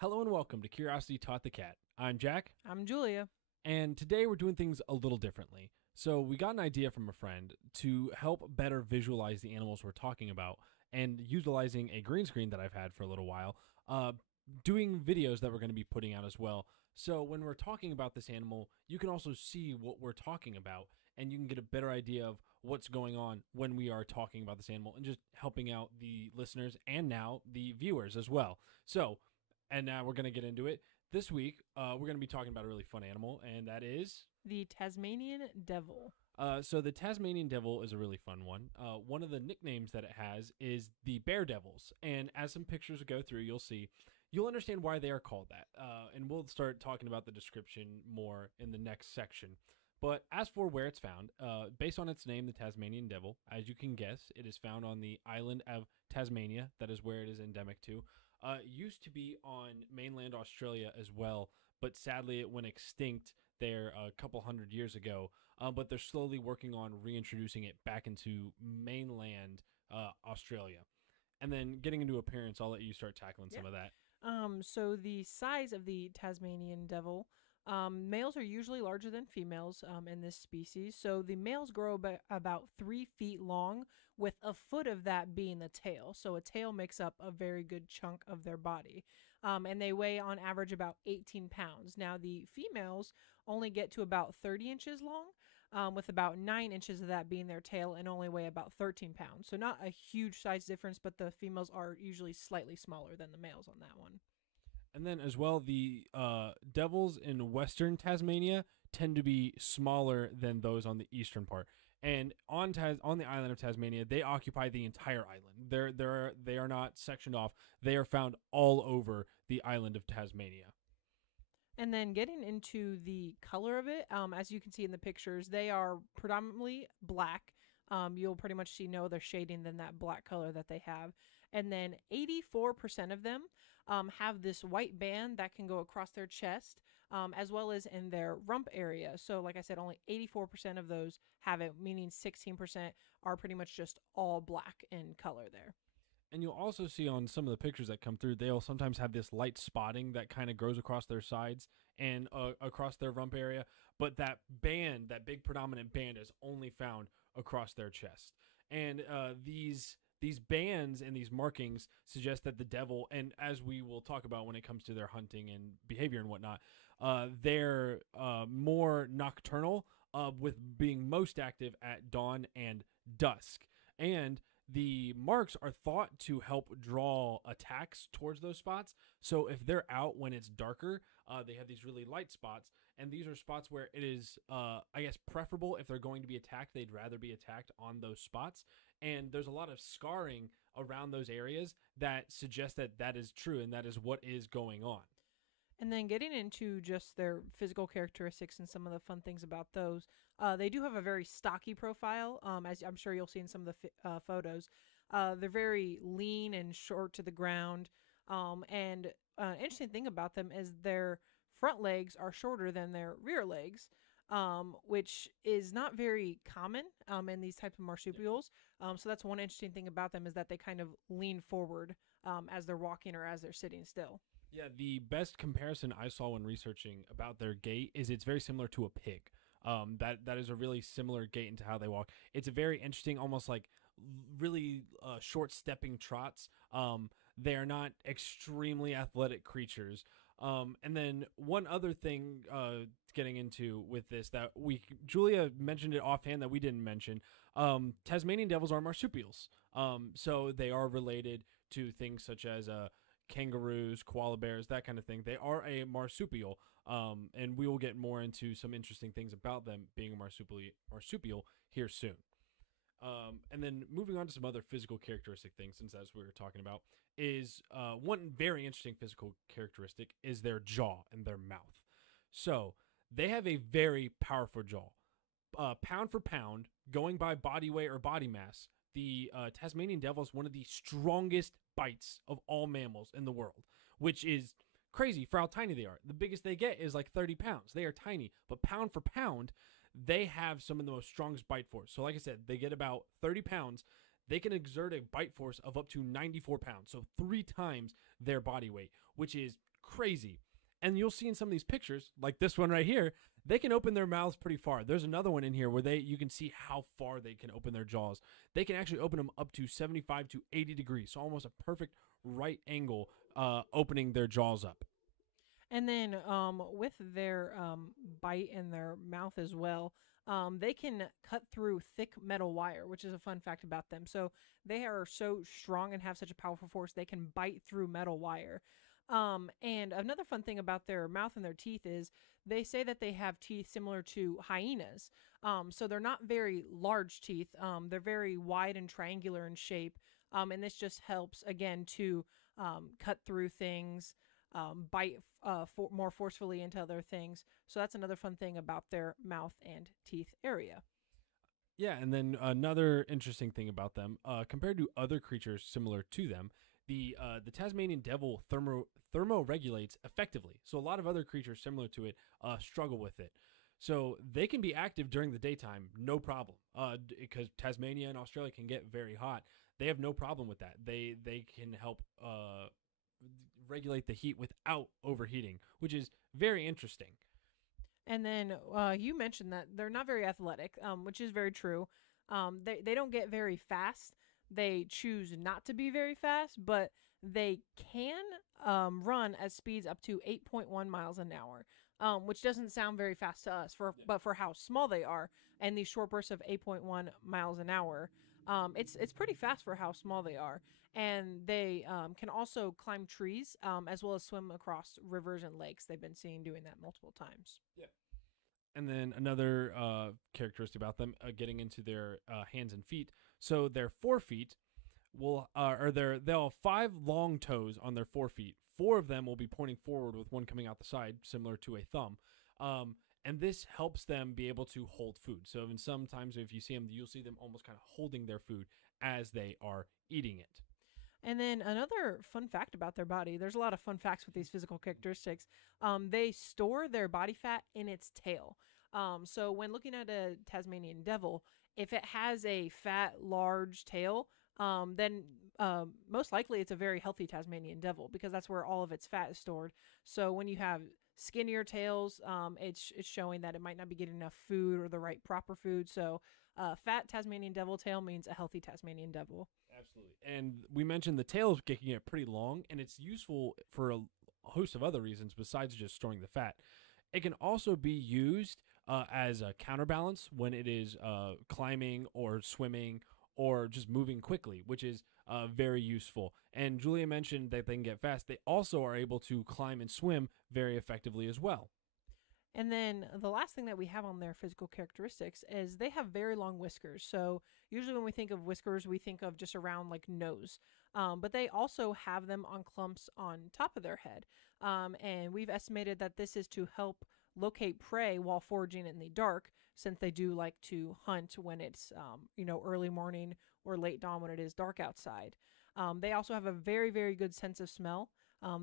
Hello and welcome to Curiosity Taught the Cat. I'm Jack, I'm Julia. and today we're doing things a little differently. So, we got an idea from a friend to help better visualize the animals we're talking about, and utilizing a green screen that I've had for a little while, doing videos that we're going to be putting out as well. So, when we're talking about this animal, you can also see what we're talking about, and you can get a better idea of what's going on when we are talking about this animal and just helping out the listeners and now the viewers as well. So, and now we're going to get into it. This week, we're going to be talking about a really fun animal, and that is. The Tasmanian Devil. So the Tasmanian Devil is a really fun one. One of the nicknames that it has is the Bear Devils, and as some pictures go through, you'll understand why they are called that. And we'll start talking about the description more in the next section. But as for where it's found, based on its name, the Tasmanian Devil, as you can guess, it is found on the island of Tasmania. That is where it is endemic to. It used to be on mainland Australia as well, but sadly it went extinct there a couple hundred years ago. But they're slowly working on reintroducing it back into mainland Australia. And then getting into appearance, I'll let you start tackling some of that. So the size of the Tasmanian Devil, males are usually larger than females in this species. So the males grow about 3 feet long, with a foot of that being the tail. So a tail makes up a very good chunk of their body. And they weigh on average about 18 pounds. Now the females only get to about 30 inches long, with about 9 inches of that being their tail, and only weigh about 13 pounds. So not a huge size difference, but the females are usually slightly smaller than the males on that one. And then as well, the devils in western Tasmania tend to be smaller than those on the eastern part. And on the island of Tasmania, they occupy the entire island. They are not sectioned off. They are found all over the island of Tasmania. And then getting into the color of it, as you can see in the pictures, they are predominantly black. You'll pretty much see no other shading than that black color that they have. And then 84% of them have this white band that can go across their chest, as well as in their rump area. So, like I said, only 84% of those have it, meaning 16% are pretty much just all black in color there. And you'll also see on some of the pictures that come through, they'll sometimes have this light spotting that kind of grows across their sides and across their rump area. But that band, that big predominant band, is only found across their chest. And these bands and these markings suggest that the devil, and as we will talk about when it comes to their hunting and behavior and whatnot, they're more nocturnal, with being most active at dawn and dusk. And the marks are thought to help draw attacks towards those spots. So if they're out when it's darker, they have these really light spots, and these are spots where it is, I guess, preferable if they're going to be attacked. They'd rather be attacked on those spots, and there's a lot of scarring around those areas that suggest that that is true and that is what is going on. And then getting into just their physical characteristics and some of the fun things about those, they do have a very stocky profile, as I'm sure you'll see in some of the photos. They're very lean and short to the ground. And an interesting thing about them is their front legs are shorter than their rear legs, which is not very common in these types of marsupials. So that's one interesting thing about them, is that they kind of lean forward as they're walking or as they're sitting still. Yeah, the best comparison I saw when researching about their gait is it's very similar to a pig. That is a really similar gait into how they walk. It's a very interesting, almost like really short stepping trots. They are not extremely athletic creatures. And then one other thing, getting into with this, that Julia mentioned it offhand that we didn't mention. Tasmanian devils are marsupials. So they are related to things such as kangaroos, koala bears, that kind of thing. They are a marsupial, and we will get more into some interesting things about them being a marsupial here soon. And then moving on to some other physical characteristic things, since that's what we were talking about, is one very interesting physical characteristic is their jaw and their mouth. So they have a very powerful jaw. Pound for pound, going by body weight or body mass, the Tasmanian devil is one of the strongest bites of all mammals in the world, which is crazy for how tiny they are. The biggest they get is like 30 pounds. They are tiny, but pound for pound, they have some of the most strongest bite force. So like I said, they get about 30 pounds. They can exert a bite force of up to 94 pounds, so 3 times their body weight, which is crazy. And you'll see in some of these pictures, like this one right here, they can open their mouths pretty far. There's another one in here where you can see how far they can open their jaws. They can actually open them up to 75 to 80 degrees, so almost a perfect right angle opening their jaws up. And then with their bite in their mouth as well, they can cut through thick metal wire, which is a fun fact about them. So they are so strong and have such a powerful force, they can bite through metal wire. And another fun thing about their mouth and their teeth is they say that they have teeth similar to hyenas. So they're not very large teeth. They're very wide and triangular in shape. And this just helps, again, to cut through things, bite more forcefully into other things. So that's another fun thing about their mouth and teeth area. Yeah, and then another interesting thing about them, compared to other creatures similar to them, the Tasmanian devil thermoregulates effectively. So a lot of other creatures similar to it struggle with it. So they can be active during the daytime, no problem. Because Tasmania and Australia can get very hot. They have no problem with that. They can help regulate the heat without overheating, which is very interesting. And then you mentioned that they're not very athletic, which is very true. They don't get very fast. They choose not to be very fast, but they can run at speeds up to 8.1 miles an hour, which doesn't sound very fast to us, but for how small they are and these short bursts of 8.1 miles an hour, it's pretty fast for how small they are. And they can also climb trees as well as swim across rivers and lakes. They've been seen doing that multiple times. Yeah. And then another characteristic about them, getting into their hands and feet. So their forefeet they'll have 5 long toes on their forefeet. 4 of them will be pointing forward with one coming out the side, similar to a thumb. And this helps them be able to hold food. So sometimes if you see them, you'll see them almost kind of holding their food as they are eating it. And then another fun fact about their body, there's a lot of fun facts with these physical characteristics. They store their body fat in its tail. So when looking at a Tasmanian devil, if it has a fat, large tail, then most likely it's a very healthy Tasmanian devil because that's where all of its fat is stored. So when you have skinnier tails, it's showing that it might not be getting enough food or the right proper food. So fat Tasmanian devil tail means a healthy Tasmanian devil. Absolutely. And we mentioned the tail is kicking it pretty long, and it's useful for a host of other reasons besides just storing the fat. It can also be used as a counterbalance when it is climbing or swimming or just moving quickly, which is very useful. And Julia mentioned that they can get fast. They also are able to climb and swim very effectively as well. And then the last thing that we have on their physical characteristics is they have very long whiskers. So usually when we think of whiskers, we think of just around like nose. But they also have them on clumps on top of their head. And we've estimated that this is to help locate prey while foraging in the dark, since they do like to hunt when it's early morning or late dawn when it is dark outside. They also have a very, very good sense of smell.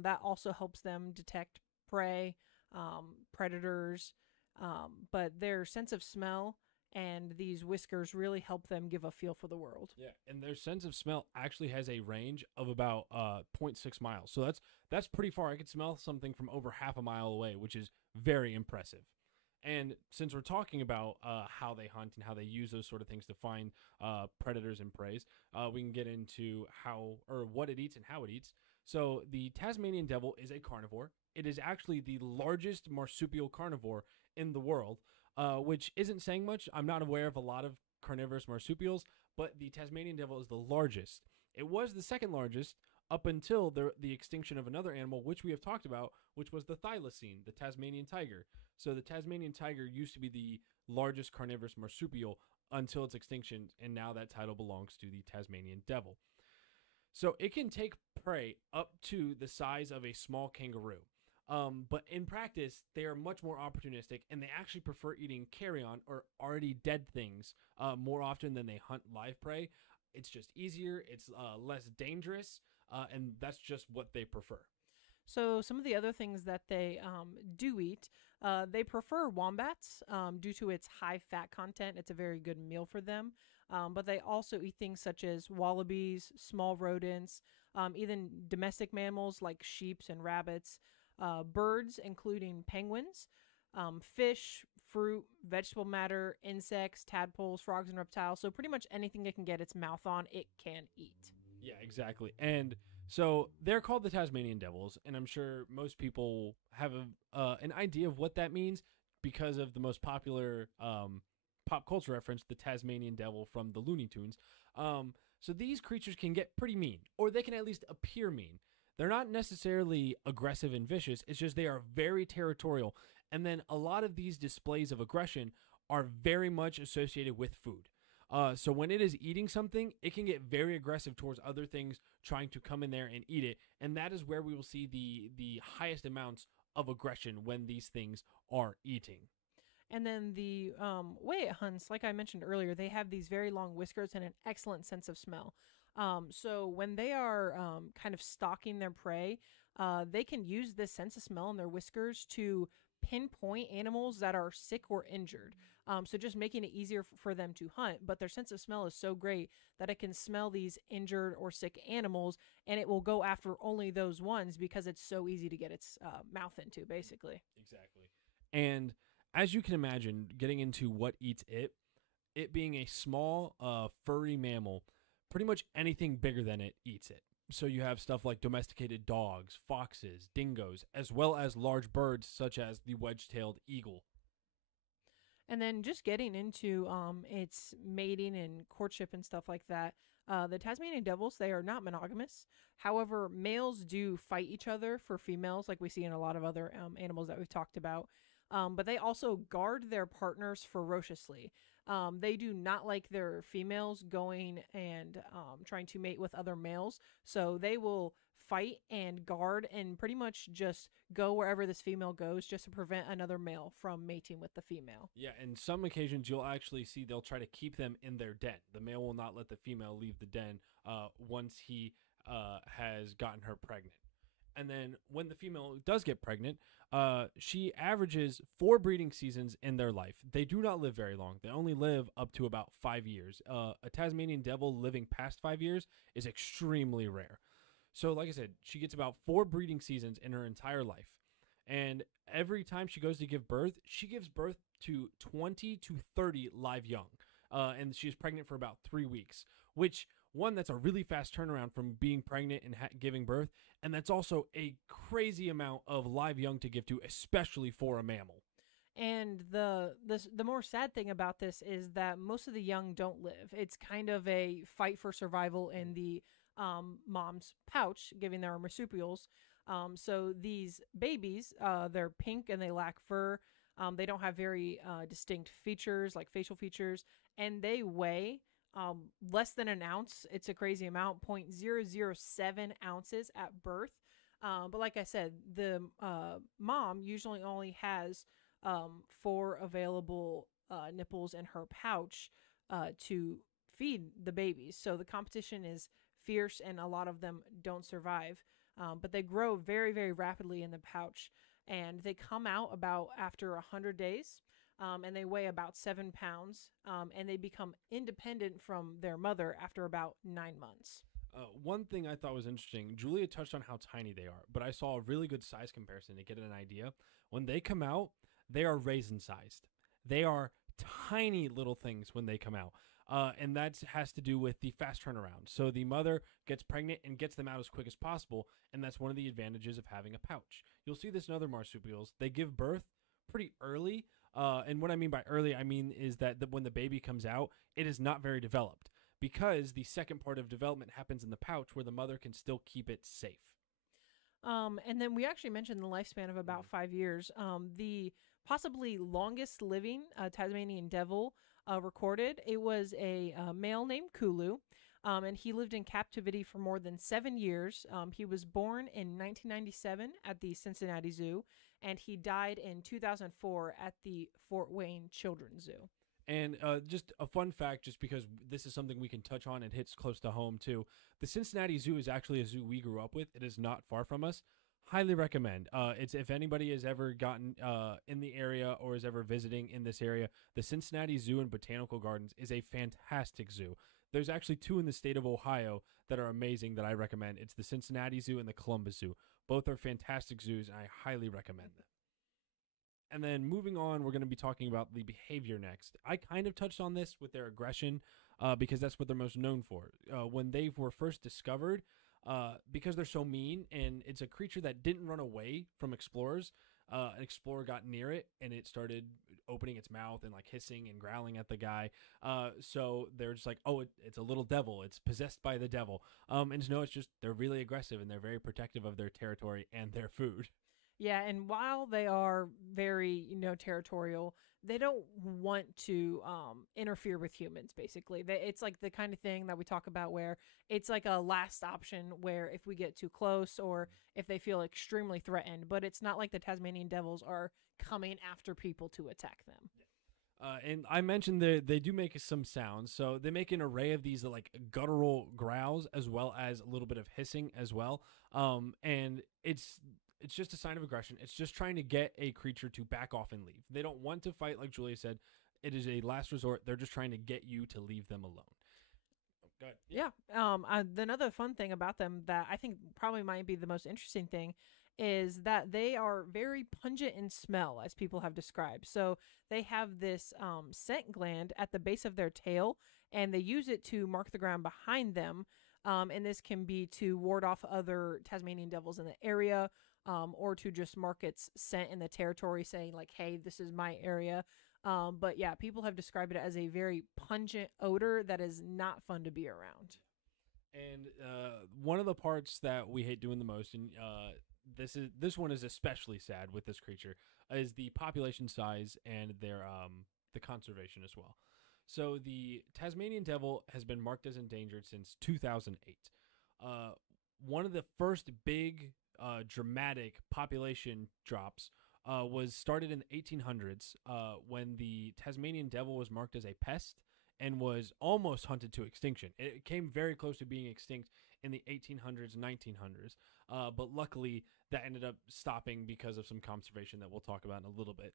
That also helps them detect prey, predators, but their sense of smell and these whiskers really help them give a feel for the world. Yeah, and their sense of smell actually has a range of about 0.6 miles. So that's pretty far. I could smell something from over half a mile away, which is very impressive. And since we're talking about how they hunt and how they use those sort of things to find predators and prey, we can get into what it eats and how it eats. So the Tasmanian devil is a carnivore. It is actually the largest marsupial carnivore in the world, which isn't saying much. I'm not aware of a lot of carnivorous marsupials, but the Tasmanian devil is the largest. It was the second largest up until the extinction of another animal, which we have talked about, which was the thylacine, the Tasmanian tiger. So the Tasmanian tiger used to be the largest carnivorous marsupial until its extinction, and now that title belongs to the Tasmanian devil. So it can take prey up to the size of a small kangaroo. But in practice, they are much more opportunistic, and they actually prefer eating carrion or already dead things more often than they hunt live prey. It's just easier, it's less dangerous, and that's just what they prefer. So some of the other things that they do eat, they prefer wombats due to its high fat content. It's a very good meal for them. But they also eat things such as wallabies, small rodents, even domestic mammals like sheep and rabbits. birds, including penguins, fish, fruit, vegetable matter, insects, tadpoles, frogs, and reptiles. So pretty much anything it can get its mouth on, it can eat. Yeah, exactly. And so they're called the Tasmanian Devils, and I'm sure most people have an idea of what that means because of the most popular pop culture reference, the Tasmanian Devil from the Looney Tunes. So these creatures can get pretty mean, or they can at least appear mean. They're not necessarily aggressive and vicious. It's just they are very territorial. And then a lot of these displays of aggression are very much associated with food. So when it is eating something, it can get very aggressive towards other things trying to come in there and eat it, and that is where we will see the highest amounts of aggression when these things are eating. And then the way it hunts, like I mentioned earlier, they have these very long whiskers and an excellent sense of smell. So when they are kind of stalking their prey, they can use this sense of smell in their whiskers to pinpoint animals that are sick or injured. So just making it easier for them to hunt. But their sense of smell is so great that it can smell these injured or sick animals, and it will go after only those ones because it's so easy to get its mouth into, basically. Exactly. And as you can imagine, getting into what eats it, it being a small, furry mammal, pretty much anything bigger than it eats it. So you have stuff like domesticated dogs, foxes, dingoes, as well as large birds such as the wedge-tailed eagle. And then just getting into its mating and courtship and stuff like that. The Tasmanian devils, they are not monogamous. However, males do fight each other for females, like we see in a lot of other animals that we've talked about. But they also guard their partners ferociously. They do not like their females going and trying to mate with other males. So they will fight and guard and pretty much just go wherever this female goes just to prevent another male from mating with the female. Yeah, and some occasions you'll actually see they'll try to keep them in their den. The male will not let the female leave the den once he has gotten her pregnant. And then when the female does get pregnant, she averages 4 breeding seasons in their life. They do not live very long. They only live up to about 5 years. A Tasmanian devil living past 5 years is extremely rare. So, like I said, she gets about 4 breeding seasons in her entire life. And every time she goes to give birth, she gives birth to 20 to 30 live young. And she's pregnant for about 3 weeks, which, one, that's a really fast turnaround from being pregnant and giving birth. And that's also a crazy amount of live young to give to, especially for a mammal. And the more sad thing about this is that most of the young don't live. It's kind of a fight for survival in the mom's pouch, giving their marsupials. So these babies, they're pink and they lack fur. They don't have very distinct features like facial features, and they weigh less than an ounce. It's a crazy amount, 0.007 ounces at birth. But like I said, the mom usually only has 4 available nipples in her pouch to feed the babies. So the competition is fierce, and a lot of them don't survive. But they grow very, very rapidly in the pouch, and they come out about after 100 days. And they weigh about 7 pounds, and they become independent from their mother after about 9 months. One thing I thought was interesting, Julia touched on how tiny they are, but I saw a really good size comparison to get an idea. When they come out, they are raisin sized. They are tiny little things when they come out. And that has to do with the fast turnaround. So the mother gets pregnant and gets them out as quick as possible, and that's one of the advantages of having a pouch. You'll see this in other marsupials. They give birth pretty early, and what I mean by early, I mean is that when the baby comes out, it is not very developed because the second part of development happens in the pouch where the mother can still keep it safe. And then we actually mentioned the lifespan of about 5 years. The possibly longest living Tasmanian devil recorded, it was a male named Kulu, and he lived in captivity for more than 7 years. He was born in 1997 at the Cincinnati Zoo, and he died in 2004 at the Fort Wayne Children's Zoo. And just a fun fact, just because this is something we can touch on and hits close to home too. The Cincinnati Zoo is actually a zoo we grew up with. It is not far from us. Highly recommend. It's if anybody has ever gotten in the area or is ever visiting in this area, the Cincinnati Zoo and Botanical Gardens is a fantastic zoo. There's actually 2 in the state of Ohio that are amazing that I recommend. It's the Cincinnati Zoo and the Columbus Zoo. Both are fantastic zoos, and I highly recommend them. And then moving on, we're going to be talking about the behavior next. I kind of touched on this with their aggression because that's what they're most known for. When they were first discovered, because they're so mean, and it's a creature that didn't run away from explorers. An explorer got near it, and it started opening its mouth and like hissing and growling at the guy. So they're just like, oh, it's a little devil. It's possessed by the devil. And no, it's just they're really aggressive and they're very protective of their territory and their food. Yeah, and while they are very, territorial, they don't want to interfere with humans. Basically, it's like the kind of thing that we talk about where it's like a last option where if we get too close or if they feel extremely threatened. But it's not like the Tasmanian devils are coming after people to attack them. And I mentioned that they do make some sounds. So they make an array of these like guttural growls as well as a little bit of hissing as well. And it's just a sign of aggression. It's just trying to get a creature to back off and leave. They don't want to fight, like Julia said. It is a last resort. They're just trying to get you to leave them alone. Go ahead. Yeah. Another fun thing about them that I think probably might be the most interesting thing is that they are very pungent in smell, as people have described. So they have this scent gland at the base of their tail, and they use it to mark the ground behind them. And this can be to ward off other Tasmanian devils in the area, or to just mark its scent in the territory, saying like, "Hey, this is my area." But yeah, people have described it as a very pungent odor that is not fun to be around. And one of the parts that we hate doing the most, and this one is especially sad with this creature, is the population size and their the conservation as well. So the Tasmanian devil has been marked as endangered since 2008. One of the first big dramatic population drops was started in the 1800s when the Tasmanian devil was marked as a pest and was almost hunted to extinction. It came very close to being extinct in the 1800s, 1900s, but luckily that ended up stopping because of some conservation that we'll talk about in a little bit.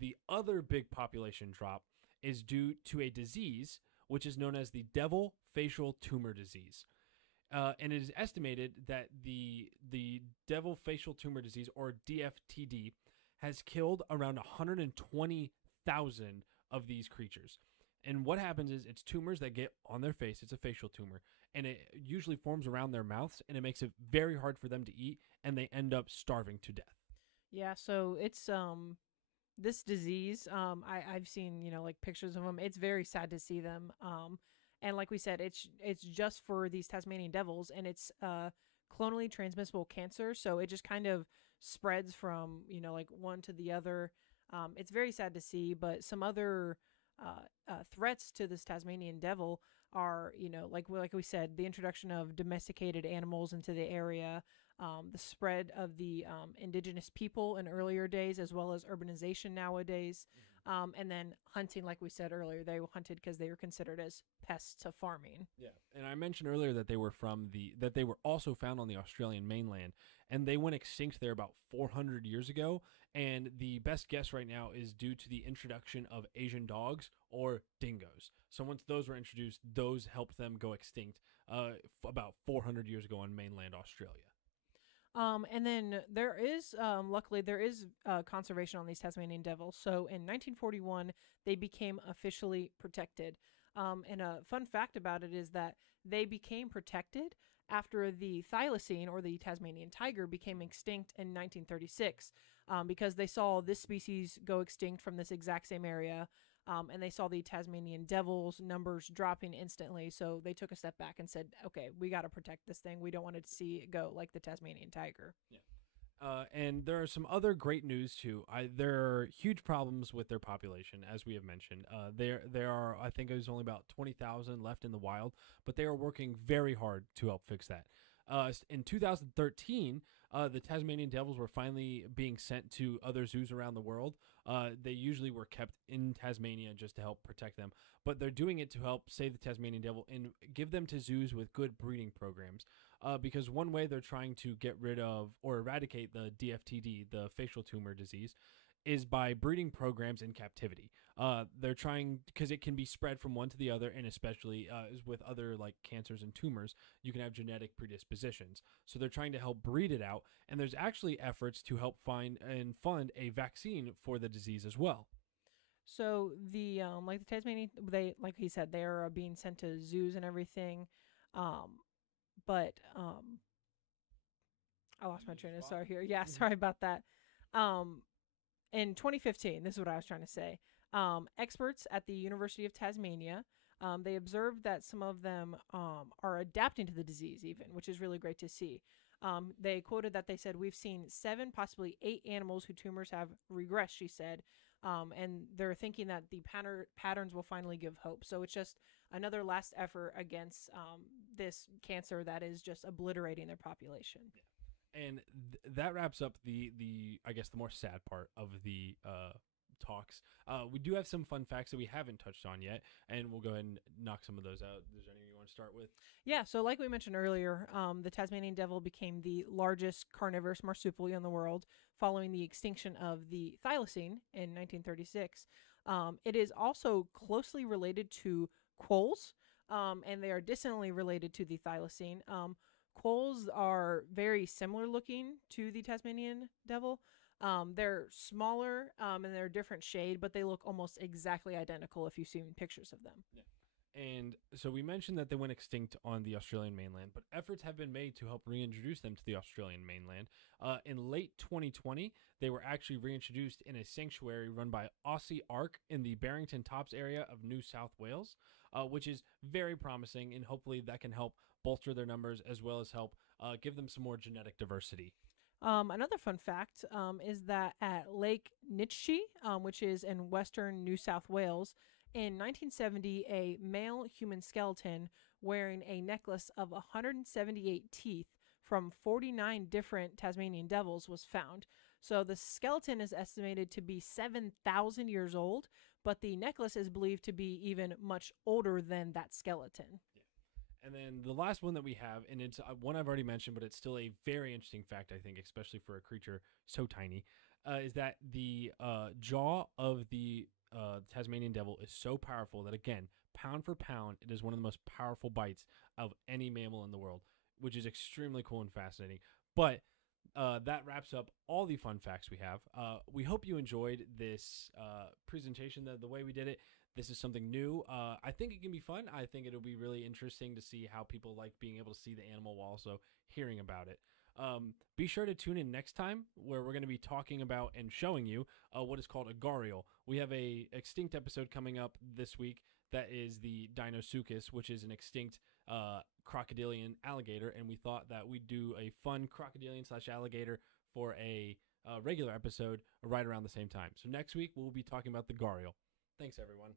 The other big population drop is due to a disease which is known as the devil facial tumor disease. And it is estimated that the devil facial tumor disease, or DFTD, has killed around 120,000 of these creatures. And what happens is it's tumors that get on their face. It's a facial tumor. And it usually forms around their mouths, and it makes it very hard for them to eat, and they end up starving to death. Yeah, so it's this disease. I've seen like pictures of them. It's very sad to see them. And like we said, it's just for these Tasmanian devils, and it's clonally transmissible cancer. So it just kind of spreads from like one to the other. It's very sad to see, but some other threats to this Tasmanian devil are like we said, the introduction of domesticated animals into the area, the spread of the indigenous people in earlier days, as well as urbanization nowadays. And then hunting, like we said earlier, they hunted because they were considered as pests to farming. Yeah, and I mentioned earlier that they were that they were also found on the Australian mainland, and they went extinct there about 400 years ago. And the best guess right now is due to the introduction of Asian dogs or dingoes. So once those were introduced, those helped them go extinct about 400 years ago on mainland Australia. And then there is, luckily, there is conservation on these Tasmanian devils. So in 1941, they became officially protected. And a fun fact about it is that they became protected after the thylacine, or the Tasmanian tiger, became extinct in 1936, because they saw this species go extinct from this exact same area. And they saw the Tasmanian devils numbers dropping instantly. So they took a step back and said, okay, we got to protect this thing. We don't want to see it go like the Tasmanian tiger. Yeah. And there are some other great news too. There are huge problems with their population, as we have mentioned. There are, I think, there's only about 20,000 left in the wild, but they are working very hard to help fix that. In 2013, the Tasmanian devils were finally being sent to other zoos around the world. They usually were kept in Tasmania just to help protect them, but they're doing it to help save the Tasmanian devil and give them to zoos with good breeding programs. Because one way they're trying to get rid of or eradicate the DFTD, the facial tumor disease, is by breeding programs in captivity. They're trying because it can be spread from one to the other, and especially with other like cancers and tumors, you can have genetic predispositions. So they're trying to help breed it out, and there's actually efforts to help find and fund a vaccine for the disease as well. So the like the Tasmanian, they like he said, they are being sent to zoos and everything. Um, but I lost You my lose your train of spot. thought here. Yeah, sorry about that. Um, in 2015, this is what I was trying to say. Experts at the University of Tasmania, they observed that some of them are adapting to the disease, even, which is really great to see. They quoted that they said, "We've seen 7, possibly 8 animals whose tumors have regressed," she said. And they're thinking that the patterns will finally give hope. So it's just another last effort against this cancer that is just obliterating their population. And that wraps up the I guess the more sad part of the talks. We do have some fun facts that we haven't touched on yet, and we'll go ahead and knock some of those out. Is there anything you want to start with? Yeah, so like we mentioned earlier, the Tasmanian devil became the largest carnivorous marsupial in the world following the extinction of the thylacine in 1936. It is also closely related to quolls, and they are distantly related to the thylacine. Quolls are very similar looking to the Tasmanian devil. They're smaller and they're a different shade, but they look almost exactly identical if you've seen pictures of them. And so we mentioned that they went extinct on the Australian mainland, but efforts have been made to help reintroduce them to the Australian mainland. In late 2020, they were actually reintroduced in a sanctuary run by Aussie Ark in the Barrington Tops area of New South Wales, which is very promising, and hopefully that can help bolster their numbers as well as help give them some more genetic diversity. Another fun fact is that at Lake Nitchie, which is in western New South Wales, in 1970, a male human skeleton wearing a necklace of 178 teeth from 49 different Tasmanian devils was found. So the skeleton is estimated to be 7,000 years old, but the necklace is believed to be even much older than that skeleton. And then the last one that we have, and it's one I've already mentioned, but it's still a very interesting fact, I think, especially for a creature so tiny, is that the jaw of the Tasmanian devil is so powerful that, again, pound for pound, it is one of the most powerful bites of any mammal in the world, which is extremely cool and fascinating. But that wraps up all the fun facts we have. We hope you enjoyed this presentation, the way we did it. This is something new. I think it can be fun. I think it'll be really interesting to see how people like being able to see the animal while also hearing about it. Be sure to tune in next time where we're going to be talking about and showing you what is called a gharial. We have a extinct episode coming up this week that is the Dinosuchus, which is an extinct crocodilian alligator, and we thought that we'd do a fun crocodilian slash alligator for a regular episode right around the same time. So next week we'll be talking about the gharial. Thanks, everyone.